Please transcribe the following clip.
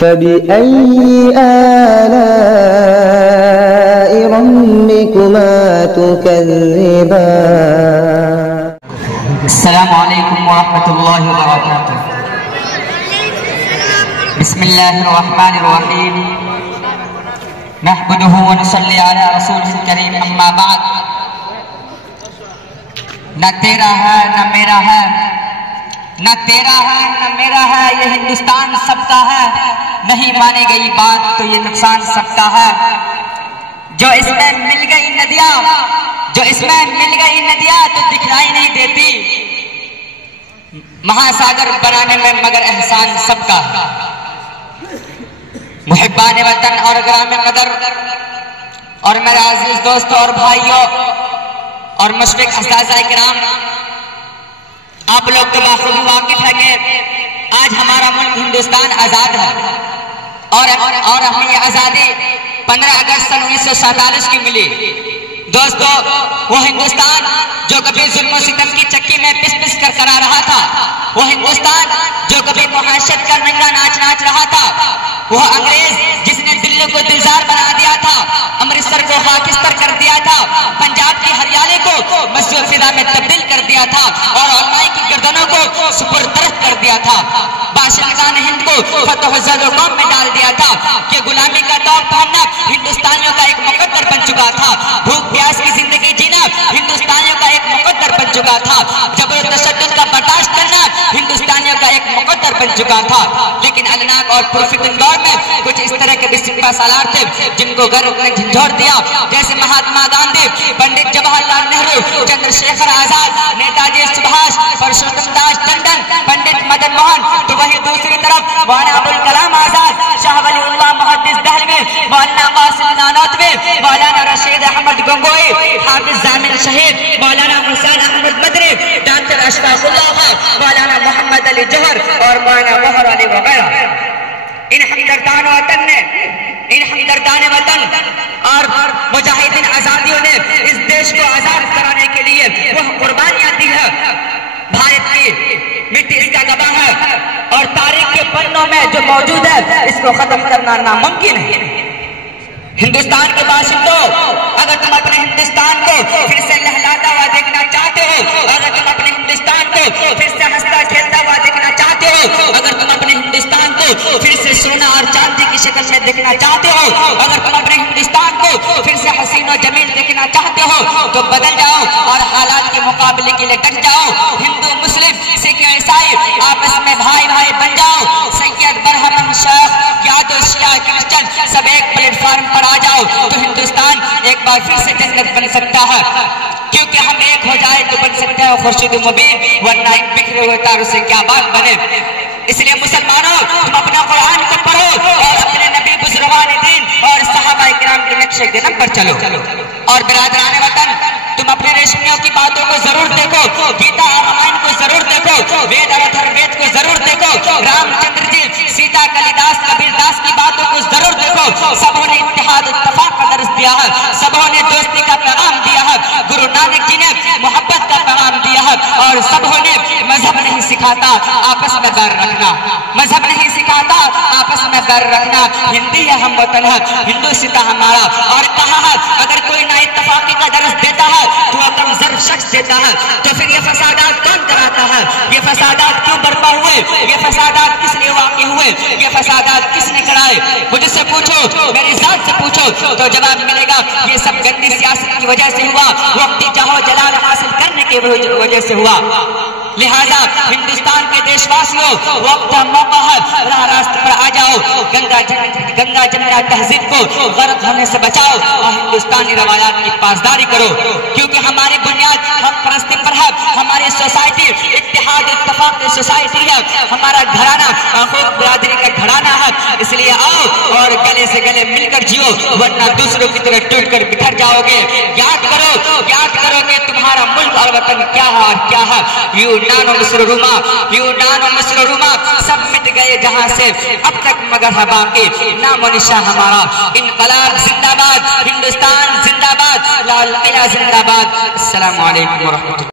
فبأي آلاء ربكما تكذبان. السلام علیکم ورحمۃ اللہ وبرکاتہ. بسم اللہ الرحمن الرحیم. نحمده ونصلی علی رسولہ الکریم. اما بعد. نہ تیرا ہے نہ میرا ہے، نہ تیرا ہے نہ میرا ہے، یہ ہندوستان سب کا ہے. نہیں مانی گئی بات تو یہ نقصان سب کا ہے. جو اس میں مل گئی ندیاں، جو اس میں مل گئی ندیاں تو دکھلائی نہیں دیتی. مہاساگر بنانے میں مگر احسان سب کا. محبان وطن اور گرام قدر اور میرے عزیز دوستوں اور بھائیوں اور مشفق اساتذہ کرام، آپ لوگ تو بخوبی واقف ہے کہ آج ہمارا ملک ہندوستان آزاد ہے اور ہمیں یہ آزادی 15 اگست سن 1947 کی ملی. دوستو، وہ ہندوستان جو کبھی ظلم و ستم کی چکی میں پس پس کر کرا رہا تھا، وہ ہندوستان جو کبھی معاشرت کا ننگا ناچ ناچ رہا تھا، وہ انگریز جس نے دلی کو دلزار بنا دیا تھا، امرتسر کو خاکستر کر دیا تھا، پنجاب کی ہریالی کو مسجد فضا میں تبدیل کر دیا تھا اور علماء کی گردنوں کو سپردرخت کر دیا تھا. بادشاہان ہند کو فتح زد قوم میں ڈال دیا تھا کہ غلامی کا توق پہننا ہندوستانیوں کا ایک مقدر بن چکا تھا. بھوک پیاس کی زندگی جینا ہندوستانیوں کا ایک مقدر بن چکا تھا. جبر و تشدد کا برداشت کرنا ہندوستانیوں کا ایک مقدر بن چکا تھا. لیکن الناک اور پرفتن دور میں کچھ اس طرح کے بھی سپہ سالار تھے جن کو غرب نے جھنجھوڑ دیا، جیسے مہاتما گاندھی، پنڈت جواہر لال نہرو، چندر شیکھر آزاد، نیتا جی سبھاش، پرشوتم داس ٹنڈن، پنڈت مدن موہن. تو وہی دوسری طرف مولانا ابوالکلام آزاد، شاہ ولی اللہ محدث دہلوی، مولانا قاسم نانوتوی، مولانا رشید احمد گنگوئی، حافظ ضامن شہید، مولانا حسین احمد مدری، ڈاکٹر اشفاق اللہ خان، مولانا محمد علی جوہر اور مولانا ظہر علی وغیرہ. ان ہمدردان وطن نے، ان ہمدردان وطن اور مجاہدین آزادیوں نے اس دیش کو آزاد کرانے کے لیے وہ قربانیاں دی ہے. بھارت کی مٹی اس کا گواہ ہے اور تاریخ کے پنوں میں جو موجود ہے اس کو ختم کرنا ناممکن ہے. ہندوستان کے باشندوں، اگر تم اپنے ہندوستان کو پھر سے لہلاتا ہوا دیکھنا چاہتے ہو، اگر تم اپنے ہندوستان کو پھر سے ہنستا کھیلتا ہوا دیکھنا چاہتے ہو، اگر تم اپنے ہندوستان کو پھر سے سونا اور چاندی کی شکل میں دیکھنا چاہتے ہو، اگر تم اپنے ہندوستان کو پھر سے حسین و جمیل دیکھنا چاہتے ہو تو بدل جاؤ اور حالات کے مقابلے کے لیے ڈٹ جاؤ. ہندو مسلم سکھ عیسائی آپس میں بھائی بھائی بن جاؤ. سید برہمن شیخ یادو شیعہ کرسچن سب ایک پلیٹ فارم پر آ جاؤ تو ہندوستان ایک بار پھر سے جنت بن سکتا ہے. کیونکہ ہم ایک ہو جائے تو بن سکتے ہیں خورشید مبین، ورنہ ایک بکھرے ہوئے تاروں سے کیا بات بنے. اس لیے مسلمانوں، تم اپنا قرآن کو پڑھو اور اپنے نبی بزرگان دین اور صحابہ کرام کے نقش قدم پر چلو. اور برادران وطن، تم اپنے ریشمیوں کی باتوں کو ضرور دیکھو، گیتا اور رامائن کو ضرور دیکھو، وید اور اتھر وید کو ضرور دیکھو، رام چندر جی، سیتا، کلی داس، کبیر داس کی باتوں کو ضرور دیکھو. سبوں نے اتحاد اتفاق کا درس دیا ہے، سبوں نے دوستی کا پیغام دیا ہے، گرو نانک جی نے محبت کا پیغام دیا ہے اور سبوں نے مذہب نہیں سکھاتا آپس میں غیر رکھنا، مذہب نہیں سکھاتا آپس میں غیر رکھنا. ہندی ہے، ہم وطن ہے، ہندو ستا ہمارا. اور کہا ہے اگر کوئی نا اتفاقی کا درس دیتا ہے تو وہ کمزور شخص دیتا ہے. تو پھر یہ فسادات کون کراتا ہے؟ یہ فسادات کیوں برپا ہوئے؟ یہ فسادات کس لیے واقع ہوئے؟ یہ فسادات کس نے کرائے؟ مجھ سے پوچھو، میری ذات سے پوچھو تو جواب ملے گا یہ سب گندی سیاست کی وجہ سے ہوا، وقتی جاہو جلال حاصل کرنے کی وجہ سے ہوا. لہذا ہندوستان کے دیش واسیوں، وقت موقع ہے، راہ راست پر آ جاؤ. گنگا جمنا تہذیب کو غرق ہونے سے بچاؤ اور ہندوستانی روایات کی پاسداری کرو. کیونکہ ہماری بنیاد حق پرستی پر ہے، ہماری سوسائٹی اتحاد اتفاق کی سوسائٹی ہے، ہمارا گھرانہ آخوت برادری کا گھرانہ ہے. اس لیے آؤ اور گلے سے گلے مل کر جیو، ورنہ دوسروں کی طرح ٹوٹ کر بکھر جاؤ گے. یاد کرو کہ تمہارا ملک اور وطن کیا ہے اور کیا ہے. یونان و مصر و روما سب مٹ گئے جہاں سے، اب تک مگر ہے باقی نام و نشاں ہمارا. انقلاب زندہ باد، ہندوستان زندہ باد، لال قلعہ زندہ باد. السلام علیکم ورحمۃ اللہ.